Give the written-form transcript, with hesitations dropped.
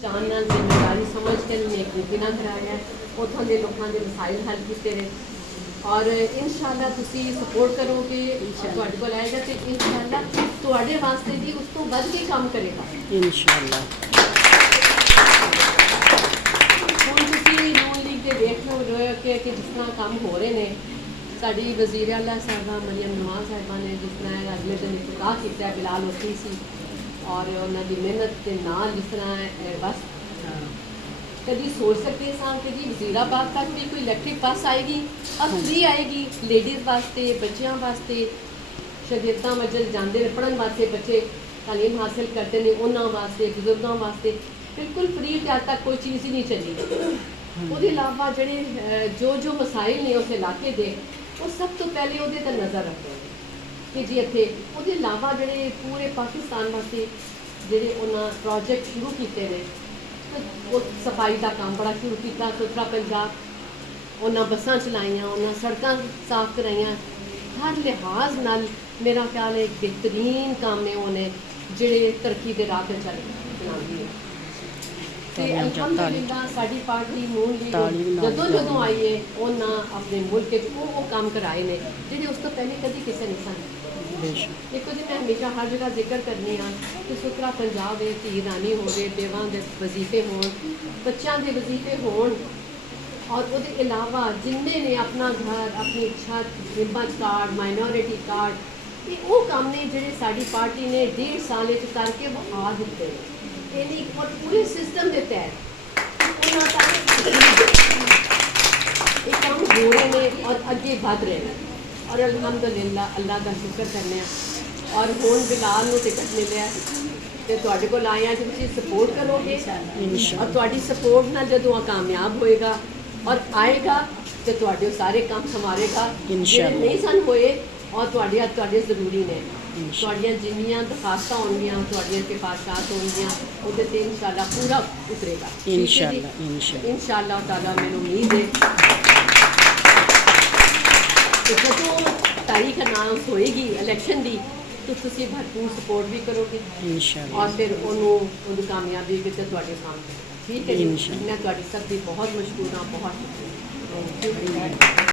जान नाल जिम्मेदारी समझ के नेक नीति नाल कराया है, उतों के लोगों के मसाइल हल किए रहे और इंशाअल्लाह तुसी सपोर्ट करोगे, तुहाडे कोल आएगा तो इंशाअल्लाह तुहाडे वास्ते भी उस तो वध के काम करेगा इंशाअल्लाह। हुण तुसी नून लीग के देख लो कि जिस तरह काम हो रहे हैं, साडी वज़ीर आला साहिबा मरियम नवाज़ साहिबा ने जिस तरह अगले दिन इफ्तिताह किया, बिलाल उत्थे सी और उन्होंने मेहनत के नाल जिस तरह बस कभी सोच सकते सा कि जी वज़ीराबाद तक भी कोई इलैक्ट्रिक बस आएगी और फ्री आएगी लेडीज़ वास्ते, बच्चों वास्ते, शागिर्दां वजल जाते हैं पढ़न वास्ते, बच्चे तालीम हासिल करते हैं उन्होंने वास्ते, बुजुर्गों वास्ते बिल्कुल फ्री ते अज तक कोई चीज़ ही नहीं चली। उसके अलावा जोड़े जो मसाइल ने उस इलाके के वो सब तो पहले वो नज़र रखते हैं कि जी इतने उसके अलावा जोड़े पूरे पाकिस्तान वास्ते जोड़े उन्होंने प्रोजेक्ट शुरू किए हैं, वो सफाई का काम बड़ा शुरू किया, सुथरा पंजाब उन्होंने बसां चलाइया, उन्होंने सड़क साफ कराइया, हर लिहाज नाल मेरा ख्याल है एक बेहतरीन काम ने उन्हें जोड़े तरक्की के राह पर चल चलाती है। अल्हम्दुलिल्लाह साडी पार्टी नून लीग जदों आई है उन्होंने अपने मुल्क के वो काम कराए ने जिहड़े उस तो पहले कभी किसी ने सन। देखो जी मैं हमेशा हर जगह जिक्र करनी हाँ कि सुथरा पंजाब है, धी रानी होवे, बेवां दे वजीफे होण, बच्चों के वजीफे होण और उसके अलावा जिन्ने ने अपना घर, अपनी छत, हिम्मत कार्ड, माइनॉरिटी कार्ड, ये वो काम ने जिहड़े साडी पार्टी ने 1.5 साल करके वो आ दिते और पूरे सिस्टम के तहत ये काम हो रहे हैं और अगे बढ़ रहे हैं और अल्हम्दुलिल्लाह अल्लाह का शुक्र करने और हुण बिलाल नूं टिकट मिलिया तो तुहाडे कोल आए हैं, तुसीं सपोर्ट करोगे और तुहाडी सपोर्ट नाल जदों कामयाब होएगा और आएगा तो तुहाडे सारे काम संवारेगा जिहड़े नहीं सन होए और तुहाडे ज़रूरी ने तुहाडियां जिन्नियां दरखास्तां होणगियां, तुहाडियां सिफारिशात होणगियां उहदे ते इंशाअल्लाह पूरा उतरेगा इंशाअल्लाह ताला। मैनूं उम्मीद है तो जो तारीख अनाउंस होएगी इलैक्शन की तो तुसीं भरपूर सपोर्ट भी करोगे और फिर उन्होंने कामयाबी भी तुहाडे सामने ठीक है जी। मैं तुहाडी सब दी बहुत मशहूर हाँ, बहुत शुक्रिया।